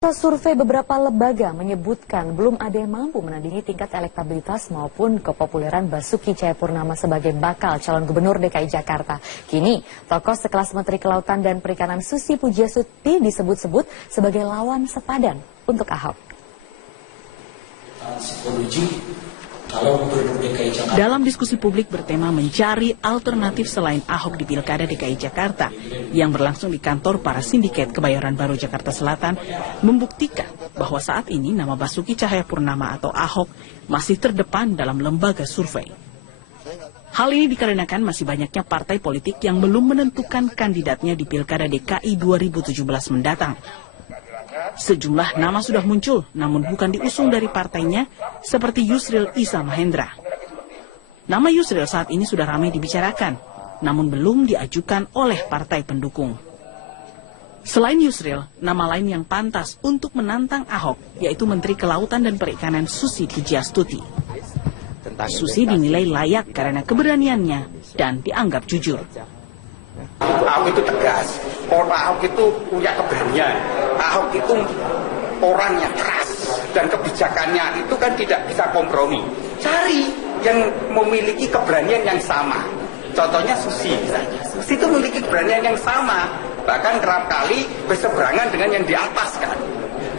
Survei beberapa lembaga menyebutkan belum ada yang mampu menandingi tingkat elektabilitas maupun kepopuleran Basuki Cahayapurnama sebagai bakal calon gubernur DKI Jakarta. Kini, tokoh sekelas Menteri Kelautan dan Perikanan Susi Pujiastuti disebut-sebut sebagai lawan sepadan untuk Ahok. Dalam diskusi publik bertema mencari alternatif selain Ahok di Pilkada DKI Jakarta yang berlangsung di kantor para sindiket Kebayoran Baru Jakarta Selatan membuktikan bahwa saat ini nama Basuki Cahayapurnama atau Ahok masih terdepan dalam lembaga survei. Hal ini dikarenakan masih banyaknya partai politik yang belum menentukan kandidatnya di Pilkada DKI 2017 mendatang. Sejumlah nama sudah muncul, namun bukan diusung dari partainya, seperti Yusril Iza Mahendra. Nama Yusril saat ini sudah ramai dibicarakan, namun belum diajukan oleh partai pendukung. Selain Yusril, nama lain yang pantas untuk menantang Ahok, yaitu Menteri Kelautan dan Perikanan Susi Pujiastuti. Susi dinilai layak karena keberaniannya dan dianggap jujur. Ahok itu tegas, Ahok itu punya keberanian, Ahok itu orangnya keras dan kebijakannya itu kan tidak bisa kompromi. Cari yang memiliki keberanian yang sama. Contohnya Susi misalnya. Susi itu memiliki keberanian yang sama, bahkan kerap kali berseberangan dengan yang di atas kan.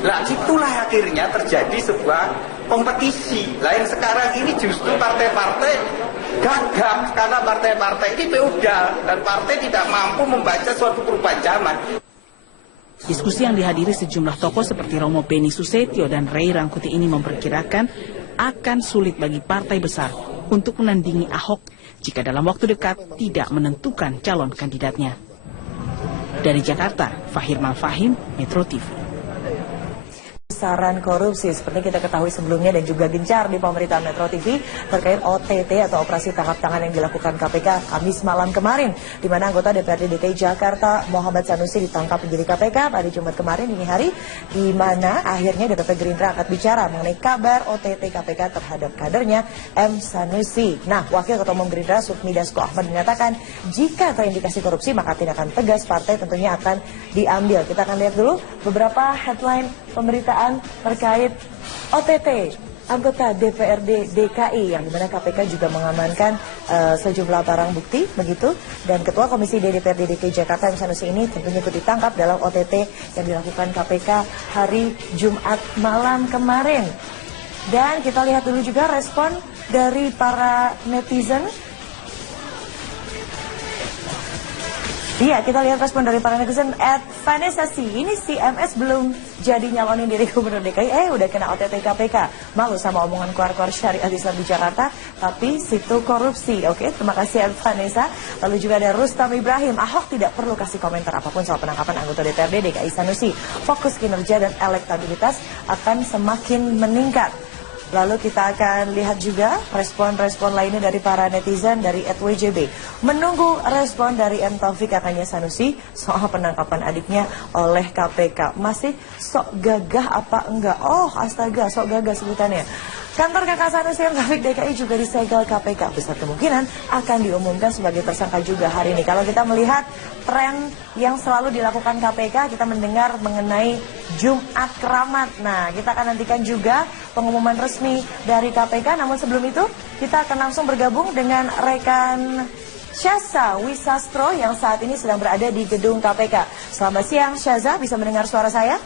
Nah, itulah akhirnya terjadi sebuah kompetisi. Lain sekarang ini justru partai-partai gagap karena partai-partai ini feodal dan partai tidak mampu membaca suatu perubahan zaman. Diskusi yang dihadiri sejumlah tokoh seperti Romo Beni Susetio dan Ray Rangkuti ini memperkirakan akan sulit bagi partai besar untuk menandingi Ahok jika dalam waktu dekat tidak menentukan calon kandidatnya. Dari Jakarta, Fahir Malfahim, Metro TV. Besaran korupsi seperti kita ketahui sebelumnya dan juga gencar di pemerintahan Metro TV terkait OTT atau operasi tangkap tangan yang dilakukan KPK Kamis malam kemarin, di mana anggota DPRD DKI Jakarta Muhammad Sanusi ditangkap penyidik KPK pada Jumat kemarin dini hari, di mana akhirnya DPP Gerindra angkat bicara mengenai kabar OTT KPK terhadap kadernya M. Sanusi. Nah, Wakil Ketua Umum Gerindra Sufmi Dasko Ahmad menyatakan jika terindikasi korupsi maka tindakan tegas partai tentunya akan diambil. Kita akan lihat dulu beberapa headline pemberitaan terkait OTT anggota DPRD DKI yang dimana KPK juga mengamankan sejumlah barang bukti begitu, dan Ketua Komisi DPRD DKI Jakarta M. Sanusi ini tentunya ikut ditangkap dalam OTT yang dilakukan KPK hari Jumat malam kemarin. Dan kita lihat dulu juga respon dari para netizen. Iya, kita lihat respon dari para netizen. Vanessa C, ini si MS belum jadi nyalonin diri gubernur DKI, udah kena OTT KPK. Malu sama omongan keluar-keluar syariat Islam di Jakarta, tapi situ korupsi. Oke, terima kasih Vanessa. Lalu juga ada Rustam Ibrahim, Ahok tidak perlu kasih komentar apapun soal penangkapan anggota DPRD DKI Sanusi. Fokus kinerja dan elektabilitas akan semakin meningkat. Lalu kita akan lihat juga respon-respon lainnya dari para netizen dari @WJB. Menunggu respon dari M. Taufik katanya Sanusi soal penangkapan adiknya oleh KPK. Masih sok gagah apa enggak? Oh astaga, sok gagah sebutannya. Kantor kakak Sanusi M. Taufik DKI juga disegel KPK. Besar kemungkinan akan diumumkan sebagai tersangka juga hari ini. Kalau kita melihat tren yang selalu dilakukan KPK, kita mendengar mengenai Jumat Keramat. Nah, kita akan nantikan juga pengumuman resmi dari KPK. Namun sebelum itu, kita akan langsung bergabung dengan rekan Syaza Wisastro yang saat ini sedang berada di gedung KPK. Selamat siang, Syaza, bisa mendengar suara saya?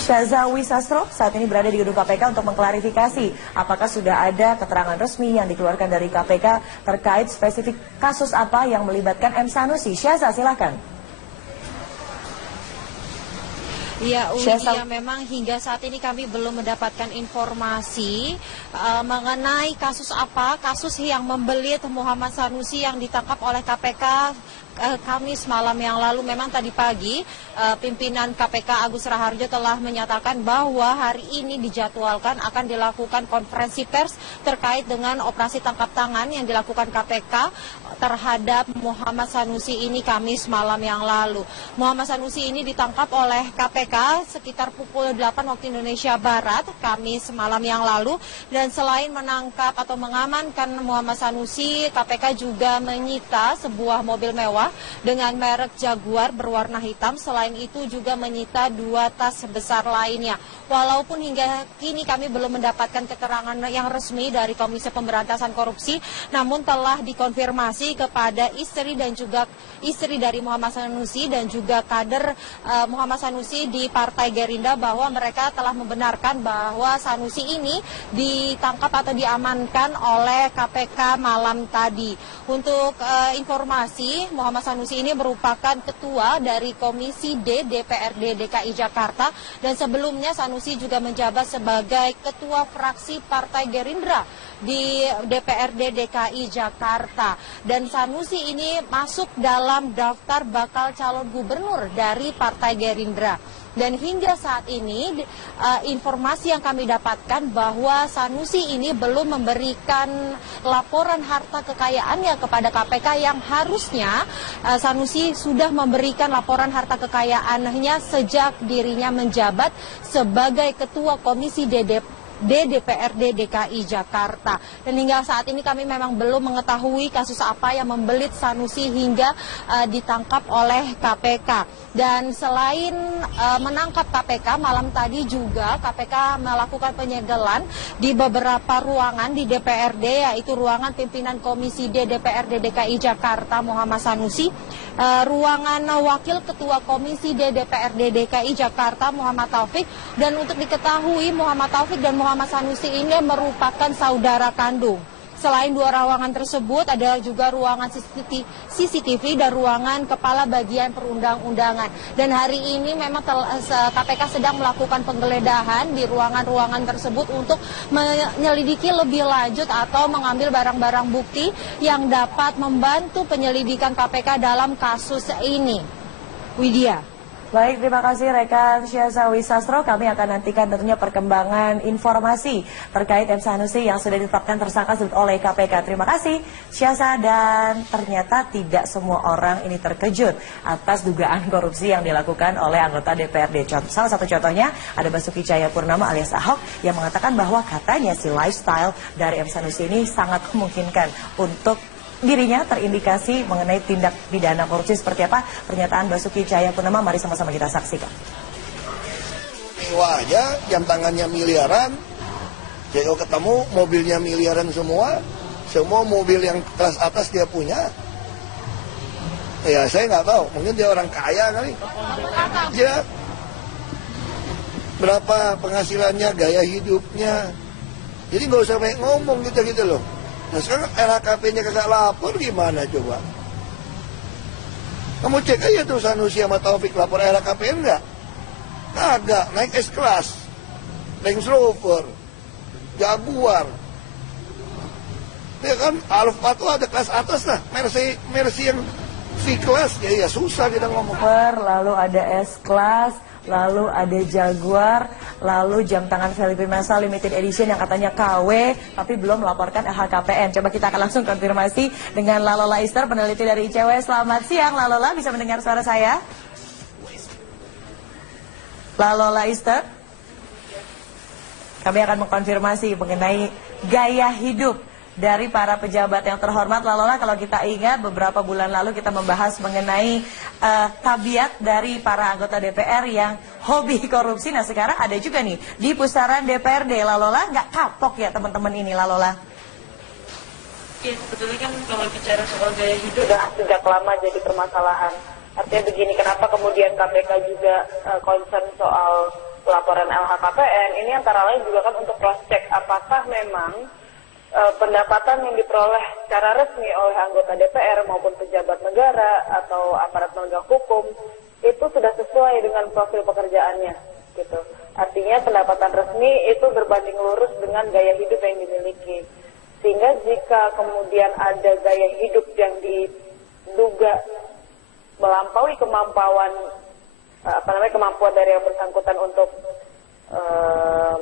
Syaza Wisastro saat ini berada di gedung KPK untuk mengklarifikasi apakah sudah ada keterangan resmi yang dikeluarkan dari KPK terkait spesifik kasus apa yang melibatkan M. Sanusi. Syaza, silakan. Ya, memang hingga saat ini kami belum mendapatkan informasi mengenai kasus apa, kasus yang membelit Muhammad Sanusi yang ditangkap oleh KPK Kamis malam yang lalu. Memang tadi pagi pimpinan KPK Agus Raharjo telah menyatakan bahwa hari ini dijadwalkan akan dilakukan konferensi pers terkait dengan operasi tangkap tangan yang dilakukan KPK terhadap Muhammad Sanusi ini Kamis malam yang lalu. Muhammad Sanusi ini ditangkap oleh KPK KPK sekitar pukul 8 waktu Indonesia Barat, Kamis malam yang lalu. Dan selain menangkap atau mengamankan Muhammad Sanusi, KPK juga menyita sebuah mobil mewah dengan merek Jaguar berwarna hitam. Selain itu juga menyita 2 tas besar lainnya. Walaupun hingga kini kami belum mendapatkan keterangan yang resmi dari Komisi Pemberantasan Korupsi, namun telah dikonfirmasi kepada istri dan juga istri dari Muhammad Sanusi dan juga kader Muhammad Sanusi di Partai Gerindra bahwa mereka telah membenarkan bahwa Sanusi ini ditangkap atau diamankan oleh KPK malam tadi. Untuk informasi, Muhammad Sanusi ini merupakan ketua dari Komisi D DPRD DKI Jakarta dan sebelumnya Sanusi juga menjabat sebagai ketua fraksi Partai Gerindra di DPRD DKI Jakarta. Dan Sanusi ini masuk dalam daftar bakal calon gubernur dari Partai Gerindra. Dan hingga saat ini informasi yang kami dapatkan bahwa Sanusi ini belum memberikan laporan harta kekayaannya kepada KPK yang harusnya Sanusi sudah memberikan laporan harta kekayaannya sejak dirinya menjabat sebagai Ketua Komisi DPRD DKI Jakarta. Dan hingga saat ini kami memang belum mengetahui kasus apa yang membelit Sanusi hingga ditangkap oleh KPK. Dan selain menangkap KPK, malam tadi juga KPK melakukan penyegelan di beberapa ruangan di DPRD, yaitu ruangan pimpinan Komisi D DPRD DKI Jakarta Muhammad Sanusi, ruangan Wakil Ketua Komisi D DPRD DKI Jakarta Muhammad Taufik. Dan untuk diketahui Muhammad Taufik dan Muhammad Sanusi ini merupakan saudara kandung. Selain 2 ruangan tersebut, ada juga ruangan CCTV dan ruangan Kepala Bagian Perundang-undangan. Dan hari ini memang KPK sedang melakukan penggeledahan di ruangan-ruangan tersebut untuk menyelidiki lebih lanjut atau mengambil barang-barang bukti yang dapat membantu penyelidikan KPK dalam kasus ini. Widya. Baik, terima kasih rekan Syazawi Sastro. Kami akan nantikan tentunya perkembangan informasi terkait M. Sanusi yang sudah ditetapkan tersangka oleh KPK. Terima kasih Syaza. Dan ternyata tidak semua orang ini terkejut atas dugaan korupsi yang dilakukan oleh anggota DPRD. Salah satu contohnya ada Basuki Cahayapurnama alias Ahok yang mengatakan bahwa katanya si lifestyle dari M. Sanusi ini sangat memungkinkan untuk dirinya terindikasi mengenai tindak pidana korupsi. Seperti apa pernyataan Basuki Cahayapurnama? Mari sama-sama kita saksikan. Mewah aja, jam tangannya miliaran, CEO ketemu mobilnya miliaran semua mobil yang kelas atas dia punya. Ya saya nggak tahu, mungkin dia orang kaya kali. Ya, berapa penghasilannya, gaya hidupnya. Jadi nggak usah banyak ngomong gitu loh. Nah sekarang LHKP-nya kagak lapor gimana coba? Kamu cek aja tuh Sanusi sama Taufik lapor LHKPN enggak? Kagak, naik S-Class, Range Rover, Jaguar. Ya kan, Alfa tuh ada kelas atas lah, Mercy yang V-Class, ya susah kita ngomong. Lalu ada S-Class, lalu ada Jaguar, lalu jam tangan Felipe Massa Limited Edition yang katanya KW, tapi belum melaporkan LHKPN. Coba kita akan langsung konfirmasi dengan Lalola Ister, peneliti dari ICW. Selamat siang Lalola, bisa mendengar suara saya? Lalola Ister, kami akan mengkonfirmasi mengenai gaya hidup dari para pejabat yang terhormat. Lalola, kalau kita ingat beberapa bulan lalu kita membahas mengenai tabiat dari para anggota DPR yang hobi korupsi. Nah sekarang ada juga nih di pusaran DPRD. Lalola, nggak kapok ya teman-teman ini Lalola? Iya, sebetulnya kan kalau bicara soal gaya hidup sudah sejak lama jadi permasalahan. Artinya begini, kenapa kemudian KPK juga concern soal laporan LHKPN? Ini antara lain juga kan untuk cross check apakah memang pendapatan yang diperoleh secara resmi oleh anggota DPR maupun pejabat negara atau aparat penegak hukum itu sudah sesuai dengan profil pekerjaannya, gitu. Artinya pendapatan resmi itu berbanding lurus dengan gaya hidup yang dimiliki. Sehingga jika kemudian ada gaya hidup yang diduga melampaui kemampuan dari yang bersangkutan untuk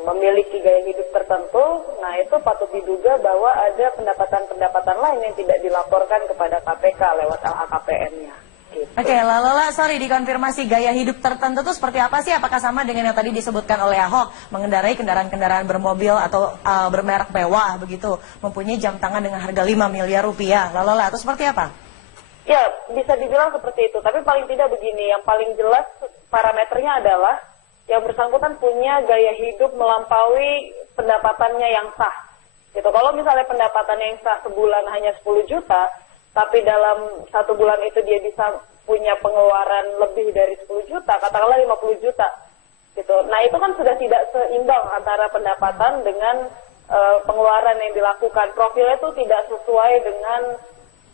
memiliki gaya hidup tertentu, nah itu patut diduga bahwa ada pendapatan-pendapatan lain yang tidak dilaporkan kepada KPK lewat LHKPN-nya. Oke, Lalola, sorry dikonfirmasi gaya hidup tertentu itu seperti apa sih? Apakah sama dengan yang tadi disebutkan oleh Ahok, mengendarai kendaraan-kendaraan bermobil atau bermerek mewah begitu, mempunyai jam tangan dengan harga 5 miliar rupiah? Lalola, itu seperti apa? Ya, bisa dibilang seperti itu. Tapi paling tidak begini, yang paling jelas parameternya adalah yang bersangkutan punya gaya hidup melampaui pendapatannya yang sah. Gitu. Kalau misalnya pendapatannya yang sah sebulan hanya 10 juta, tapi dalam 1 bulan itu dia bisa punya pengeluaran lebih dari 10 juta, katakanlah 50 juta. Gitu. Nah, itu kan sudah tidak seimbang antara pendapatan dengan pengeluaran yang dilakukan. Profilnya itu tidak sesuai dengan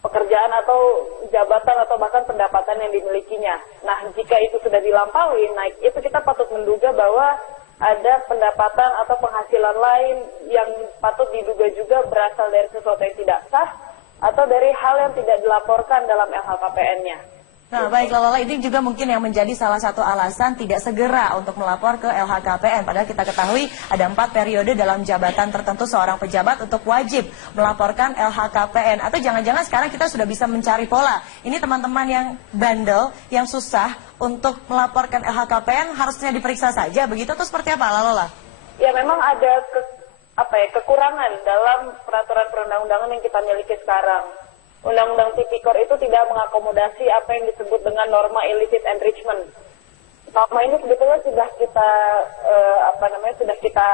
pekerjaan atau jabatan atau bahkan pendapatan yang dimilikinya. Nah, jika itu sudah dilampaui, naik itu kita patut menduga bahwa ada pendapatan atau penghasilan lain yang patut diduga juga berasal dari sesuatu yang tidak sah atau dari hal yang tidak dilaporkan dalam LHKPN-nya. Nah, baik Lalola, ini juga mungkin yang menjadi salah satu alasan tidak segera untuk melapor ke LHKPN. Padahal kita ketahui ada 4 periode dalam jabatan tertentu seorang pejabat untuk wajib melaporkan LHKPN. Atau jangan-jangan sekarang kita sudah bisa mencari pola. Ini teman-teman yang bandel, yang susah untuk melaporkan LHKPN harusnya diperiksa saja. Begitu tuh seperti apa Lalola? Ya, memang ada kekurangan dalam peraturan perundang-undangan yang kita miliki sekarang. Undang-undang Tipikor itu tidak mengakomodasi apa yang disebut dengan norma illicit enrichment. Norma ini sebetulnya sudah kita sudah kita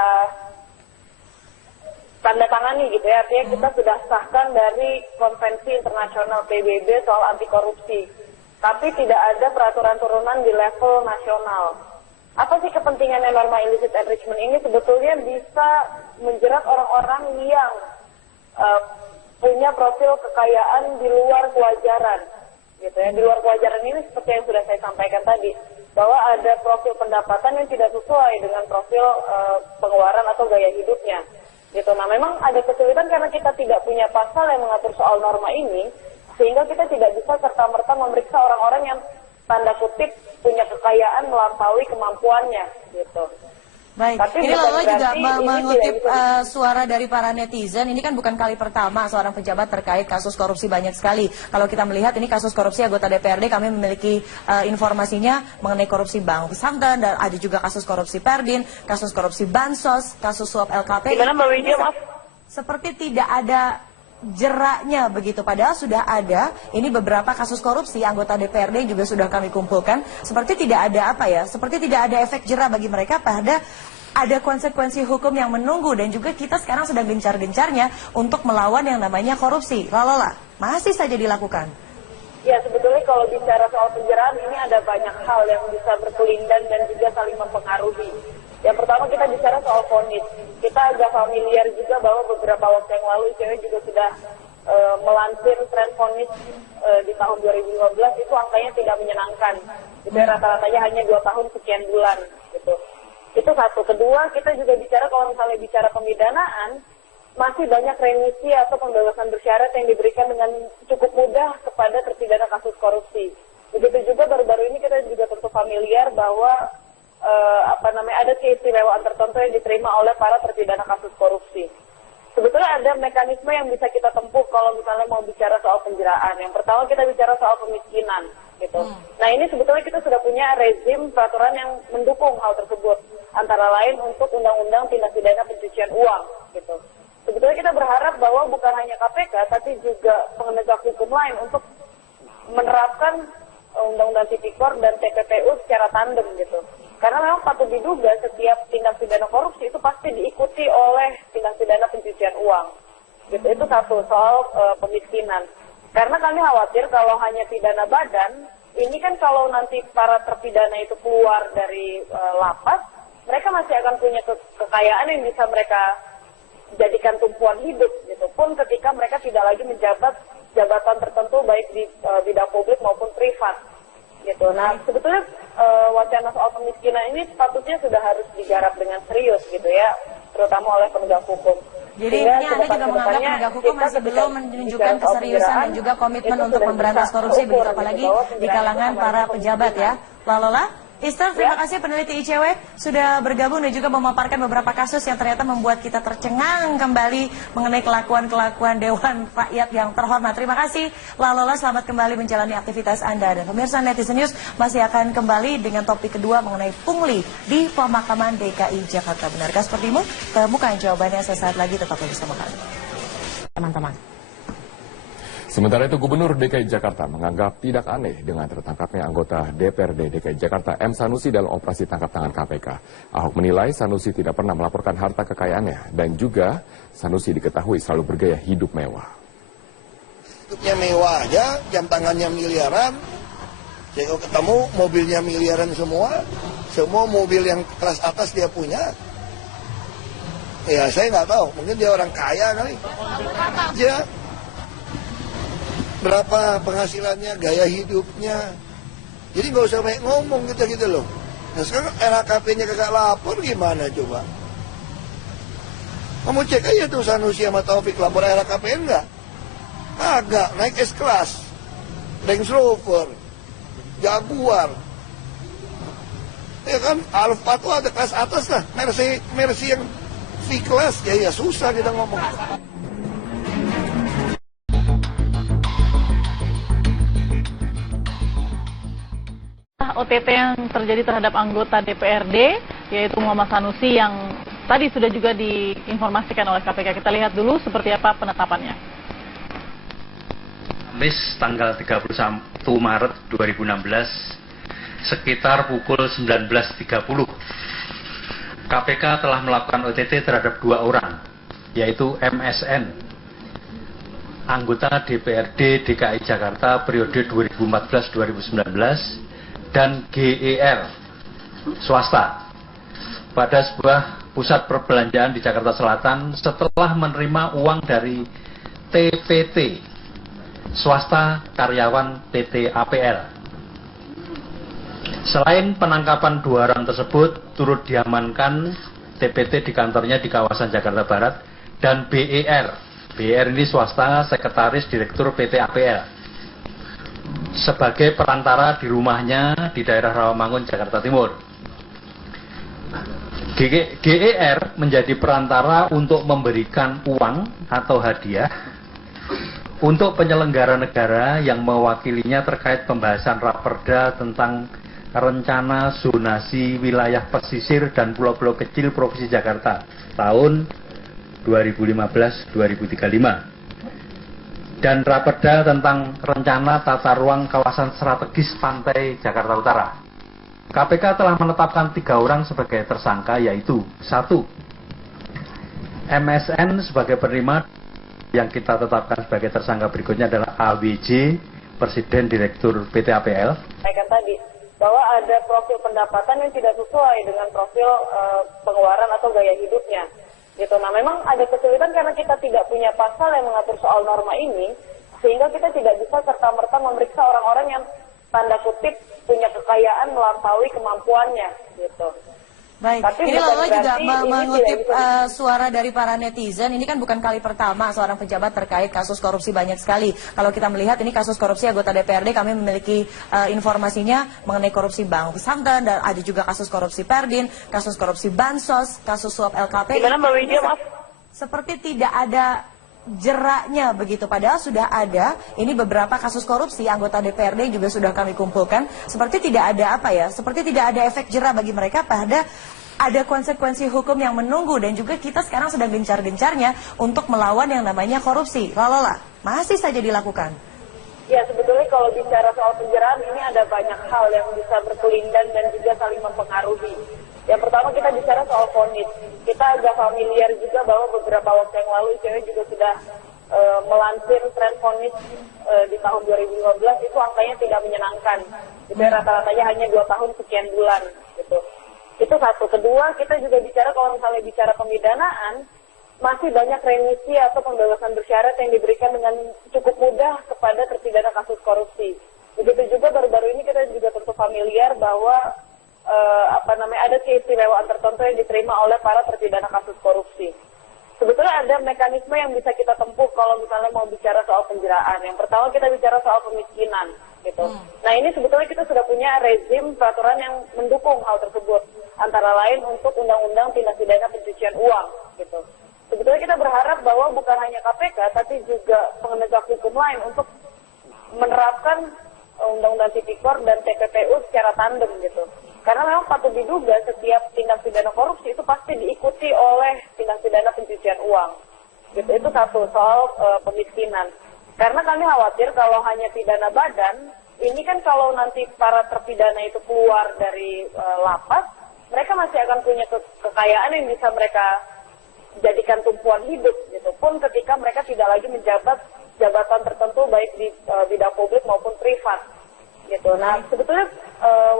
tanda tangani gitu ya. Artinya kita sudah sahkan dari Konvensi Internasional PBB soal anti korupsi. Tapi tidak ada peraturan turunan di level nasional. Apa sih kepentingannya norma illicit enrichment ini? Sebetulnya bisa menjerat orang-orang yang punya profil kekayaan di luar kewajaran, gitu ya. Di luar kewajaran ini seperti yang sudah saya sampaikan tadi, bahwa ada profil pendapatan yang tidak sesuai dengan profil pengeluaran atau gaya hidupnya, gitu. Nah, memang ada kesulitan karena kita tidak punya pasal yang mengatur soal norma ini, sehingga kita tidak bisa serta-merta memeriksa orang-orang yang tanda kutip punya kekayaan melampaui kemampuannya, gitu. Baik, tapi ini Lalola juga ini mengutip suara dari para netizen. Ini kan bukan kali pertama seorang pejabat terkait kasus korupsi banyak sekali. Kalau kita melihat ini kasus korupsi anggota DPRD, kami memiliki informasinya mengenai korupsi Bank Pesantren, dan ada juga kasus korupsi Perdin, kasus korupsi Bansos, kasus suap LKP. Gimana Mbak Widya, Mas? Seperti tidak ada jeraknya begitu, padahal sudah ada ini beberapa kasus korupsi anggota DPRD juga sudah kami kumpulkan, seperti tidak ada seperti tidak ada efek jera bagi mereka, pada ada konsekuensi hukum yang menunggu, dan juga kita sekarang sedang gencar-gencarnya untuk melawan yang namanya korupsi. Lalola, masih saja dilakukan. Ya, sebetulnya kalau bicara soal penjeraan ini ada banyak hal yang bisa berkelindan dan juga saling mempengaruhi. Yang pertama kita bicara soal vonis. Kita agak familiar juga bahwa beberapa waktu yang lalu ICW juga sudah melansir tren vonis di tahun 2015 itu angkanya tidak menyenangkan. Itu rata-ratanya hanya 2 tahun sekian bulan gitu. Itu satu. Kedua, kita juga bicara kalau misalnya bicara pemidanaan, masih banyak remisi atau pembebasan bersyarat yang diberikan dengan cukup mudah kepada terpidana kasus korupsi. Begitu juga baru-baru ini kita juga tentu familiar bahwa ada keistimewaan tertentu yang diterima oleh para terpidana kasus korupsi. Sebetulnya ada mekanisme yang bisa kita tempuh kalau misalnya mau bicara soal penjeraan. Yang pertama kita bicara soal pemiskinan, gitu. Nah, ini sebetulnya kita sudah punya rezim peraturan yang mendukung hal tersebut. Antara lain untuk undang-undang tindak pidana pencucian uang, gitu. Sebetulnya kita berharap bahwa bukan hanya KPK, tapi juga penegak hukum lain untuk menerapkan undang-undang Tipikor dan TPPU secara tandem, gitu. Karena memang patut diduga setiap tindak pidana korupsi itu pasti diikuti oleh tindak pidana pencucian uang. Gitu. Itu satu, soal pemiskinan. Karena kami khawatir kalau hanya pidana badan, ini kan kalau nanti para terpidana itu keluar dari lapas, mereka masih akan punya kekayaan yang bisa mereka jadikan tumpuan hidup, gitu. Pun ketika mereka tidak lagi menjabat jabatan tertentu baik di bidang publik maupun privat. Gitu. Nah, sebetulnya wacana soal pemiskinan ini sepatutnya sudah harus digarap dengan serius gitu ya, terutama oleh penegak hukum. Jadi ini Anda juga menganggap penegak hukum masih belum menunjukkan keseriusan dan juga komitmen untuk memberantas korupsi, begitu apalagi di kalangan para pejabat ya, Lalola? Ister, terima kasih peneliti ICW sudah bergabung dan juga memaparkan beberapa kasus yang ternyata membuat kita tercengang kembali mengenai kelakuan-kelakuan Dewan Rakyat yang terhormat. Terima kasih, Lalola, selamat kembali menjalani aktivitas Anda. Dan pemirsa Netizen News masih akan kembali dengan topik kedua mengenai pungli di pemakaman DKI Jakarta. Benarkah sepertimu? Temukan jawabannya sesaat lagi, tetap bersama kami. Teman-teman. Sementara itu, Gubernur DKI Jakarta menganggap tidak aneh dengan tertangkapnya anggota DPRD DKI Jakarta M. Sanusi dalam operasi tangkap tangan KPK. Ahok menilai Sanusi tidak pernah melaporkan harta kekayaannya dan juga Sanusi diketahui selalu bergaya hidup mewah. Hidupnya mewah aja, jam tangannya miliaran, saya ketemu mobilnya miliaran semua mobil yang kelas atas dia punya. Ya saya nggak tahu, mungkin dia orang kaya kali. Ya. Berapa penghasilannya, gaya hidupnya. Jadi nggak usah banyak ngomong kita gitu loh. Nah sekarang LHKP-nya kagak lapor gimana coba? Kamu cek aja tuh Sanusi sama Taufik lapor LHKP enggak? Kagak, naik S-Class, Range Rover, Jaguar. Ya kan, Alfa tuh ada kelas atas lah. Mercy yang V-Class, ya susah kita ngomong. OTT yang terjadi terhadap anggota DPRD, yaitu Muhammad Sanusi yang tadi sudah juga diinformasikan oleh KPK. Kita lihat dulu seperti apa penetapannya. Kamis tanggal 31 Maret 2016, sekitar pukul 19.30, KPK telah melakukan OTT terhadap 2 orang, yaitu MSN, anggota DPRD DKI Jakarta periode 2014-2019, dan GER, swasta, pada sebuah pusat perbelanjaan di Jakarta Selatan setelah menerima uang dari TPT, swasta karyawan PT APL. Selain penangkapan 2 orang tersebut, turut diamankan TPT di kantornya di kawasan Jakarta Barat dan BER. BER ini swasta, sekretaris direktur PT APL, sebagai perantara di rumahnya di daerah Rawamangun, Jakarta Timur. GER menjadi perantara untuk memberikan uang atau hadiah untuk penyelenggara negara yang mewakilinya terkait pembahasan Raperda tentang rencana zonasi wilayah pesisir dan pulau-pulau kecil Provinsi Jakarta tahun 2015-2035. Dan Raperda tentang rencana tata ruang kawasan strategis pantai Jakarta Utara. KPK telah menetapkan 3 orang sebagai tersangka, yaitu 1. MSN sebagai penerima, yang kita tetapkan sebagai tersangka berikutnya adalah AWJ, Presiden Direktur PT APL. Sampaikan tadi bahwa ada profil pendapatan yang tidak sesuai dengan profil pengeluaran atau gaya hidupnya. Gitu. Nah, memang ada kesulitan karena kita tidak punya pasal yang mengatur soal norma ini, sehingga kita tidak bisa serta-merta memeriksa orang-orang yang tanda kutip punya kekayaan melampaui kemampuannya, gitu. Baik, Tapi ini Lalola juga berarti mengutip suara dari para netizen. Ini kan bukan kali pertama seorang pejabat terkait kasus korupsi banyak sekali. Kalau kita melihat ini kasus korupsi anggota DPRD, kami memiliki informasinya mengenai korupsi bank pesantren, dan ada juga kasus korupsi Perdin, kasus korupsi Bansos, kasus suap LKP. Gimana Mbak Widya, maaf? Seperti tidak ada jeraknya begitu, padahal sudah ada ini beberapa kasus korupsi anggota DPRD juga sudah kami kumpulkan, seperti tidak ada seperti tidak ada efek jera bagi mereka, pada ada konsekuensi hukum yang menunggu, dan juga kita sekarang sedang gencar-gencarnya untuk melawan yang namanya korupsi. Lalola, masih saja dilakukan. Ya, sebetulnya kalau bicara soal penjeraan ini ada banyak hal yang bisa berkelindan dan juga saling mempengaruhi. Yang pertama kita bicara soal vonis. Kita agak familiar juga bahwa beberapa waktu yang lalu ICW juga sudah melansir tren vonis di tahun 2015, itu angkanya tidak menyenangkan. Itu rata-ratanya hanya 2 tahun sekian bulan gitu. Itu satu. Kedua, kita juga bicara kalau misalnya bicara pemidanaan, masih banyak remisi atau pembebasan bersyarat yang diberikan dengan cukup mudah kepada terpidana kasus korupsi. Begitu juga baru-baru ini kita juga tentu familiar bahwa ada keistimewaan tertentu yang diterima oleh para terpidana kasus korupsi. Sebetulnya ada mekanisme yang bisa kita tempuh kalau misalnya mau bicara soal penjeraan. Yang pertama kita bicara soal pemiskinan. gitu. Nah ini sebetulnya kita sudah punya rezim peraturan yang mendukung hal tersebut, antara lain untuk undang-undang tindak pidana pencucian uang gitu. Sebetulnya kita berharap bahwa bukan hanya KPK tapi juga penegak hukum lain untuk menerapkan undang-undang tipikor dan TPPU secara tandem gitu. Karena memang patut diduga setiap tindak pidana korupsi itu pasti diikuti oleh tindak pidana pencucian uang. Gitu. Itu satu soal pemiskinan. Karena kami khawatir kalau hanya pidana badan, ini kan kalau nanti para terpidana itu keluar dari lapas, mereka masih akan punya kekayaan yang bisa mereka jadikan tumpuan hidup, gitu. Pun ketika mereka tidak lagi menjabat jabatan tertentu baik di bidang publik maupun privat, gitu. Nah, sebetulnya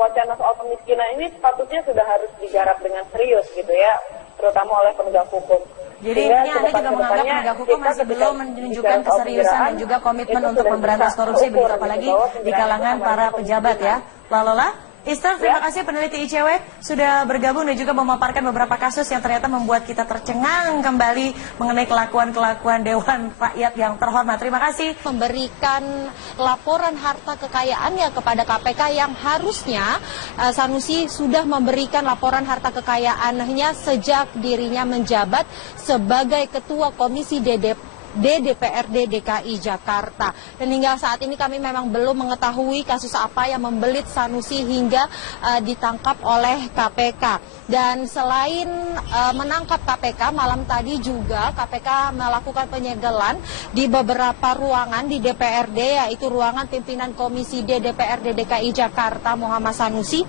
wacana soal pemiskinan ini sepatutnya sudah harus digarap dengan serius, gitu ya, terutama oleh penegak hukum. Jadi intinya Anda juga menganggap penegak hukum masih belum menunjukkan keseriusan dan juga komitmen untuk memberantas korupsi, begitu apalagi di kalangan para pejabat ya. Lalola, Ister, terima kasih peneliti ICW sudah bergabung dan juga memaparkan beberapa kasus yang ternyata membuat kita tercengang kembali mengenai kelakuan-kelakuan Dewan Rakyat yang terhormat. Terima kasih. Memberikan laporan harta kekayaannya kepada KPK yang harusnya Sanusi sudah memberikan laporan harta kekayaannya sejak dirinya menjabat sebagai Ketua Komisi DPRD DKI Jakarta. Dan hingga saat ini kami memang belum mengetahui kasus apa yang membelit Sanusi hingga ditangkap oleh KPK. Dan selain menangkap KPK, malam tadi juga KPK melakukan penyegelan di beberapa ruangan di DPRD, yaitu ruangan pimpinan Komisi DPRD DKI Jakarta Muhammad Sanusi,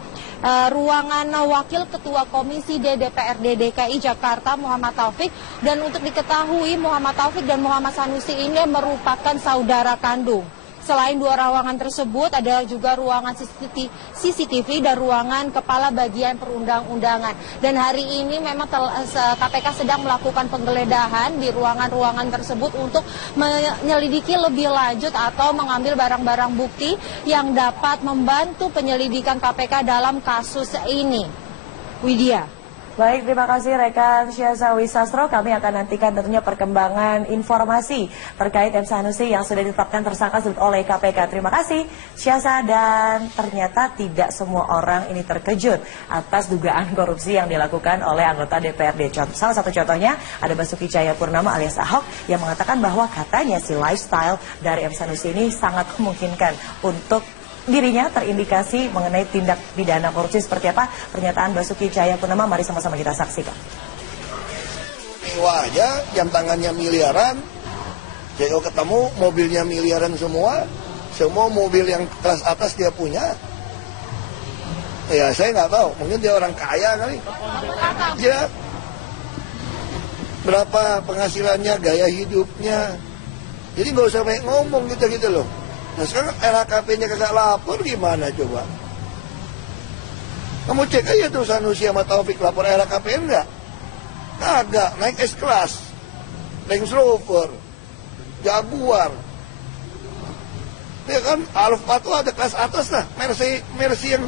ruangan Wakil Ketua Komisi DPRD DKI Jakarta Muhammad Taufik, dan untuk diketahui Muhammad Taufik dan Muhammad Sanusi ini merupakan saudara kandung. Selain dua ruangan tersebut, ada juga ruangan CCTV dan ruangan Kepala Bagian Perundang-undangan. Dan hari ini memang KPK sedang melakukan penggeledahan di ruangan-ruangan tersebut untuk menyelidiki lebih lanjut atau mengambil barang-barang bukti yang dapat membantu penyelidikan KPK dalam kasus ini. Widya. Baik, terima kasih rekan Syaza Wisastro. Kami akan nantikan tentunya perkembangan informasi terkait M. Sanusi yang sudah ditetapkan tersangka oleh KPK. Terima kasih Syaza, dan ternyata tidak semua orang ini terkejut atas dugaan korupsi yang dilakukan oleh anggota DPRD. Salah satu contohnya ada Basuki Cahayapurnama alias Ahok yang mengatakan bahwa katanya si lifestyle dari M. Sanusi ini sangat memungkinkan untuk dirinya terindikasi mengenai tindak pidana korupsi. Seperti apa pernyataan Basuki Cahayapurnama? Mari sama-sama kita saksikan. Mewah aja, jam tangannya miliaran, CEO ketemu mobilnya miliaran semua mobil yang kelas atas dia punya. Ya saya nggak tahu, mungkin dia orang kaya kali. Ya, berapa penghasilannya, gaya hidupnya. Jadi nggak usah banyak ngomong gitu loh. Nah sekarang LHKP-nya kagak lapor, gimana coba? Kamu cek aja tuh Sanusi sama Taufik lapor LHKP enggak? Kagak, naik S-Class, Range Rover, Jaguar. Ya kan, Alfa tuh ada kelas atas lah, Mercy yang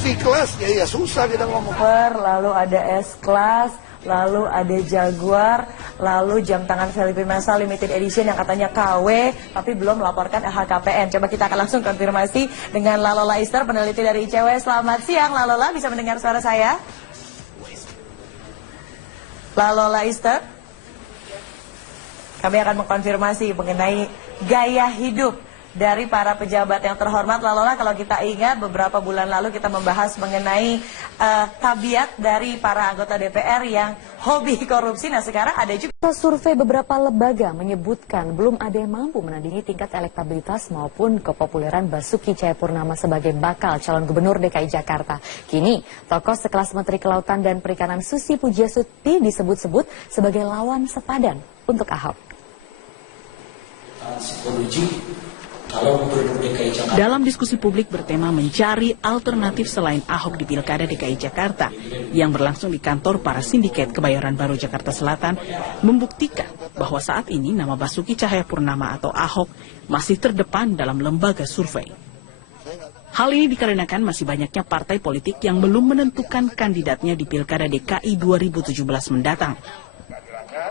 V-Class, ya susah kita ngomong. Lalu ada S-Class, lalu ada Jaguar, lalu jam tangan Felipe Massa limited edition yang katanya KW tapi belum melaporkan LHKPN. Coba kita akan langsung konfirmasi dengan Lalola Ister, peneliti dari ICW. Selamat siang Lalola, bisa mendengar suara saya? Lalola Ister, kami akan mengkonfirmasi mengenai gaya hidup dari para pejabat yang terhormat. Lalola, kalau kita ingat beberapa bulan lalu kita membahas mengenai tabiat dari para anggota DPR yang hobi korupsi. Nah sekarang ada juga survei beberapa lembaga menyebutkan belum ada yang mampu menandingi tingkat elektabilitas maupun kepopuleran Basuki Cahayapurnama sebagai bakal calon gubernur DKI Jakarta. Kini tokoh sekelas Menteri Kelautan dan Perikanan Susi Pujiastuti disebut-sebut sebagai lawan sepadan untuk Ahok. Dalam diskusi publik bertema mencari alternatif selain Ahok di Pilkada DKI Jakarta yang berlangsung di kantor para sindiket Kebayoran Baru Jakarta Selatan membuktikan bahwa saat ini nama Basuki Cahayapurnama atau Ahok masih terdepan dalam lembaga survei. Hal ini dikarenakan masih banyaknya partai politik yang belum menentukan kandidatnya di Pilkada DKI 2017 mendatang.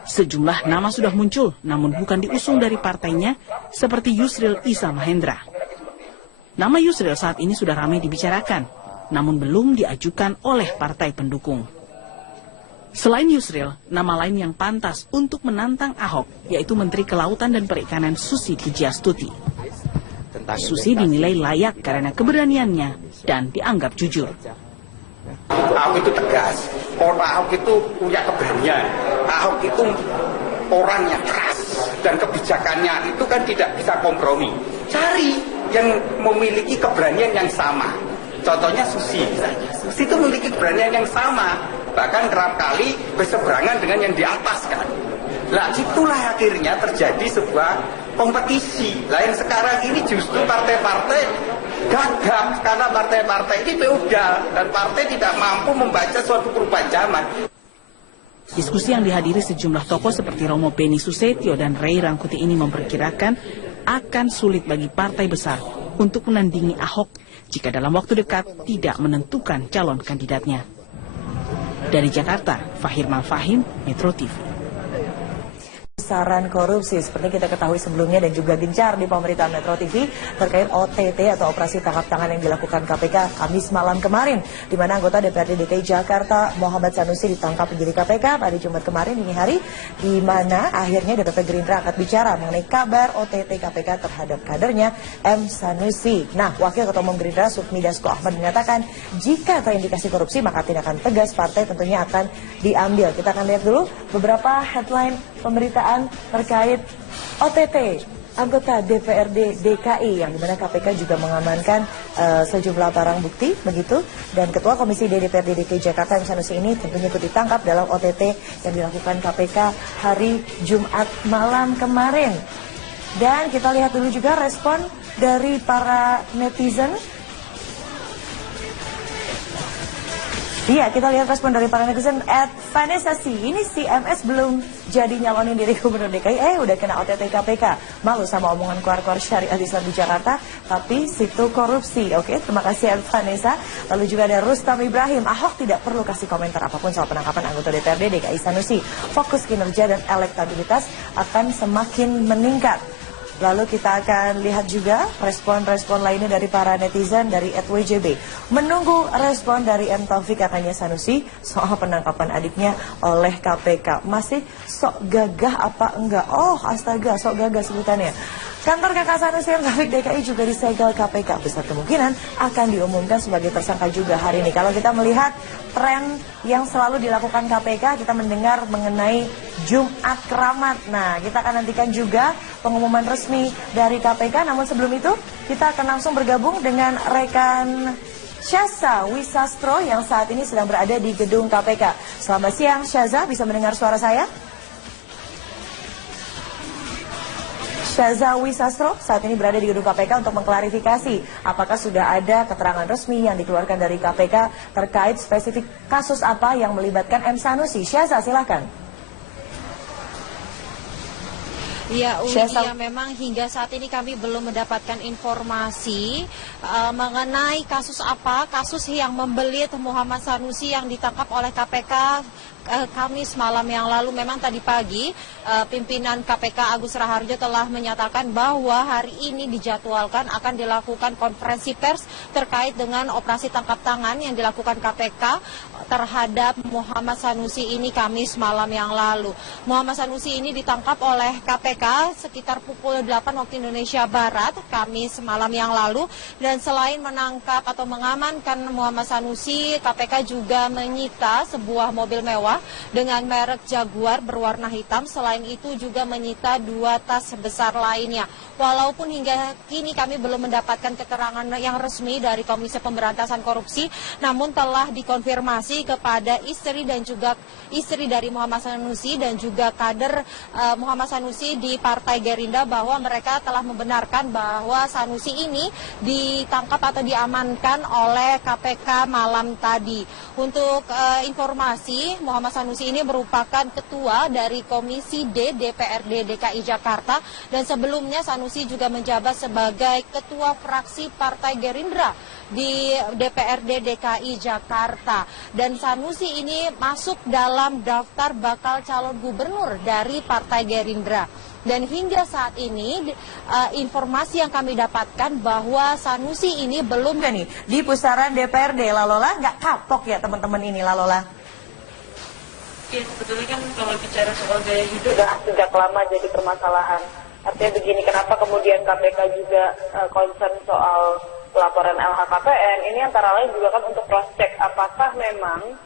Sejumlah nama sudah muncul, namun bukan diusung dari partainya, seperti Yusril Issa Mahendra. Nama Yusril saat ini sudah ramai dibicarakan, namun belum diajukan oleh partai pendukung. Selain Yusril, nama lain yang pantas untuk menantang Ahok yaitu Menteri Kelautan dan Perikanan Susi Pujiastuti. Susi dinilai layak karena keberaniannya dan dianggap jujur. Ahok itu tegas, Ahok itu punya keberanian, Ahok itu orangnya keras dan kebijakannya itu kan tidak bisa kompromi. Cari yang memiliki keberanian yang sama. Contohnya Susi misalnya. Susi itu memiliki keberanian yang sama. Bahkan kerap kali berseberangan dengan yang di atas kan. Lah itulah akhirnya terjadi sebuah kompetisi. Lain sekarang ini justru partai-partai gagap karena partai-partai ini feodal dan partai tidak mampu membaca suatu perubahan zaman. Diskusi yang dihadiri sejumlah tokoh seperti Romo Beni Susetio dan Ray Rangkuti ini memperkirakan akan sulit bagi partai besar untuk menandingi Ahok jika dalam waktu dekat tidak menentukan calon kandidatnya. Dari Jakarta, Fahir Malfahim, Metro TV. Besaran korupsi seperti kita ketahui sebelumnya dan juga gencar di pemerintahan Metro TV terkait OTT atau operasi tangkap tangan yang dilakukan KPK Kamis malam kemarin, di mana anggota DPRD DKI Jakarta Muhammad Sanusi ditangkap penyidik KPK pada Jumat kemarin dini hari, di mana akhirnya DPP Gerindra angkat bicara mengenai kabar OTT KPK terhadap kadernya M. Sanusi. Nah, Wakil Ketua Umum Gerindra Sufmi Dasko Ahmad menyatakan jika terindikasi korupsi maka tindakan tegas partai tentunya akan diambil. Kita akan lihat dulu beberapa headline pemberitaan terkait OTT anggota DPRD DKI yang dimana KPK juga mengamankan sejumlah barang bukti begitu, dan Ketua Komisi DPRD DKI Jakarta M. Sanusi ini tentunya ikut ditangkap dalam OTT yang dilakukan KPK hari Jumat malam kemarin. Dan kita lihat dulu juga respon dari para netizen. Iya, kita lihat respon dari para netizen. Vanessa sih, ini si MS belum jadi nyalonin diri gubernur DKI, udah kena OTT KPK. Malu sama omongan keluar-keluar syariah Islam di Jakarta, tapi situ korupsi. Oke, terima kasih Vanessa. Lalu juga ada Rustam Ibrahim, Ahok tidak perlu kasih komentar apapun soal penangkapan anggota DPRD DKI Sanusi. Fokus kinerja dan elektabilitas akan semakin meningkat. Lalu kita akan lihat juga respon-respon lainnya dari para netizen dari @WJB. Menunggu respon dari M. Taufik katanya Sanusi soal penangkapan adiknya oleh KPK. Masih sok gagah apa enggak? Oh astaga, sok gagah sebutannya. Kantor kakak Sanusi M. Taufik DKI juga disegel KPK. Besar kemungkinan akan diumumkan sebagai tersangka juga hari ini. Kalau kita melihat tren yang selalu dilakukan KPK, kita mendengar mengenai Jumat Keramat. Nah, kita akan nantikan juga pengumuman resmi dari KPK. Namun sebelum itu, kita akan langsung bergabung dengan rekan Syaza Wisastro yang saat ini sedang berada di gedung KPK. Selamat siang, Syaza. Bisa mendengar suara saya? Syaza Wisastro saat ini berada di gedung KPK untuk mengklarifikasi apakah sudah ada keterangan resmi yang dikeluarkan dari KPK terkait spesifik kasus apa yang melibatkan M. Sanusi. Syaza, silakan. Ya, memang hingga saat ini kami belum mendapatkan informasi mengenai kasus apa, kasus yang membelit Muhammad Sanusi yang ditangkap oleh KPK Kamis malam yang lalu. Memang tadi pagi pimpinan KPK Agus Raharjo telah menyatakan bahwa hari ini dijadwalkan akan dilakukan konferensi pers terkait dengan operasi tangkap tangan yang dilakukan KPK terhadap Muhammad Sanusi ini Kamis malam yang lalu. Muhammad Sanusi ini ditangkap oleh KPK sekitar pukul 8 waktu Indonesia Barat Kamis malam yang lalu, dan selain menangkap atau mengamankan Muhammad Sanusi, KPK juga menyita sebuah mobil mewah dengan merek Jaguar berwarna hitam. Selain itu juga menyita 2 tas besar lainnya. Walaupun hingga kini kami belum mendapatkan keterangan yang resmi dari Komisi Pemberantasan Korupsi, namun telah dikonfirmasi kepada istri dan juga istri dari Muhammad Sanusi dan juga kader Muhammad Sanusi di Partai Gerindra bahwa mereka telah membenarkan bahwa Sanusi ini ditangkap atau diamankan oleh KPK malam tadi. Untuk informasi, Muhammad Sanusi ini merupakan ketua dari Komisi D DPRD DKI Jakarta, dan sebelumnya Sanusi juga menjabat sebagai ketua fraksi Partai Gerindra di DPRD DKI Jakarta. dan Sanusi ini masuk dalam daftar bakal calon gubernur dari Partai Gerindra. Dan hingga saat ini informasi yang kami dapatkan bahwa Sanusi ini belum nih di pusaran DPRD. Lalola nggak kapok ya teman-teman ini, Lalola? Ya, sebetulnya kan kalau bicara soal gaya hidup sejak lama jadi permasalahan. Artinya begini, kenapa kemudian KPK juga concern soal laporan LHKPN, ini antara lain juga kan untuk cross check apakah memang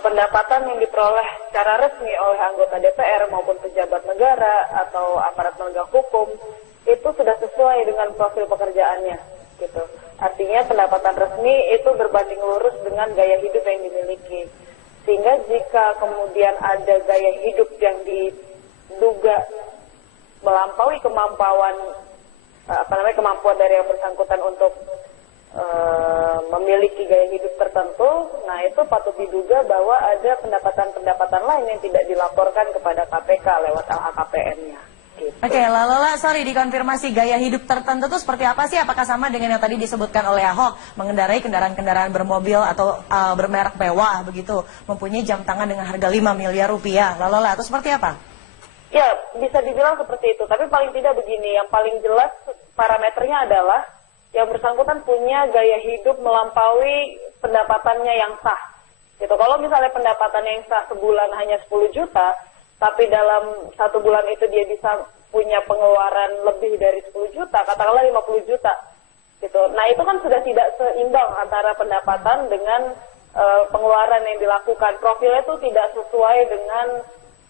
pendapatan yang diperoleh secara resmi oleh anggota DPR maupun pejabat negara atau aparat penegak hukum itu sudah sesuai dengan profil pekerjaannya, gitu. Artinya pendapatan resmi itu berbanding lurus dengan gaya hidup yang dimiliki. Sehingga jika kemudian ada gaya hidup yang diduga melampaui kemampuan dari yang bersangkutan untuk memiliki gaya hidup tertentu, nah itu patut diduga bahwa ada pendapatan-pendapatan lain yang tidak dilaporkan kepada KPK lewat LHKPN-nya. Gitu. Oke, Lalola, sorry, dikonfirmasi gaya hidup tertentu itu seperti apa sih? Apakah sama dengan yang tadi disebutkan oleh Ahok, mengendarai kendaraan-kendaraan bermobil atau bermerek mewah begitu, mempunyai jam tangan dengan harga 5 miliar rupiah, Lalola, atau seperti apa? Ya, bisa dibilang seperti itu, tapi paling tidak begini, yang paling jelas parameternya adalah yang bersangkutan punya gaya hidup melampaui pendapatannya yang sah. Gitu. Kalau misalnya pendapatannya yang sah sebulan hanya 10 juta, tapi dalam 1 bulan itu dia bisa punya pengeluaran lebih dari 10 juta, katakanlah 50 juta. Gitu. Nah, itu kan sudah tidak seimbang antara pendapatan dengan pengeluaran yang dilakukan. Profilnya itu tidak sesuai dengan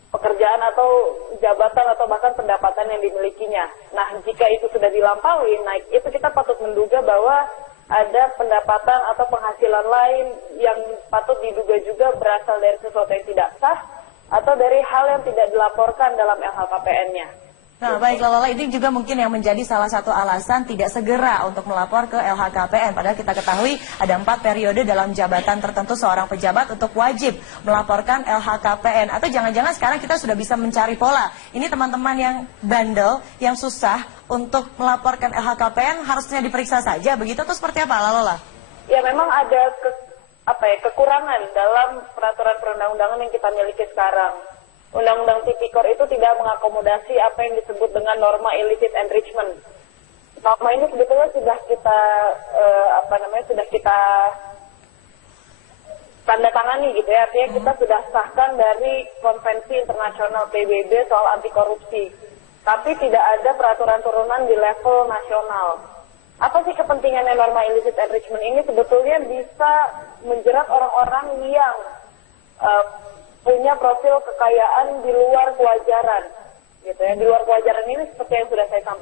pekerjaan atau jabatan atau bahkan pendapatan yang dimilikinya. Nah, jika itu sudah dilampaui, nah itu kita patut menduga bahwa ada pendapatan atau penghasilan lain yang patut diduga juga berasal dari sesuatu yang tidak sah atau dari hal yang tidak dilaporkan dalam LHKPN-nya. Nah, baik, Lalola, ini juga mungkin yang menjadi salah satu alasan tidak segera untuk melapor ke LHKPN. Padahal kita ketahui ada 4 periode dalam jabatan tertentu seorang pejabat untuk wajib melaporkan LHKPN. Atau jangan-jangan sekarang kita sudah bisa mencari pola. Ini teman-teman yang bandel, yang susah untuk melaporkan LHKPN harusnya diperiksa saja, begitu atau seperti apa, Lalola? Ya, memang ada kekurangan dalam peraturan perundang-undangan yang kita miliki sekarang. Undang-undang Tipikor itu tidak mengakomodasi apa yang disebut dengan norma illicit enrichment. Norma ini sebetulnya sudah kita sudah kita tanda tangani gitu ya, artinya kita sudah sahkan dari Konvensi Internasional PBB soal anti korupsi. Tapi tidak ada peraturan turunan di level nasional. Apa sih kepentingannya norma illicit enrichment ini? Sebetulnya bisa menjerat orang-orang yang punya profil kekayaan di luar kewajaran, gitu ya. Di luar kewajaran ini seperti yang sudah saya sampaikan.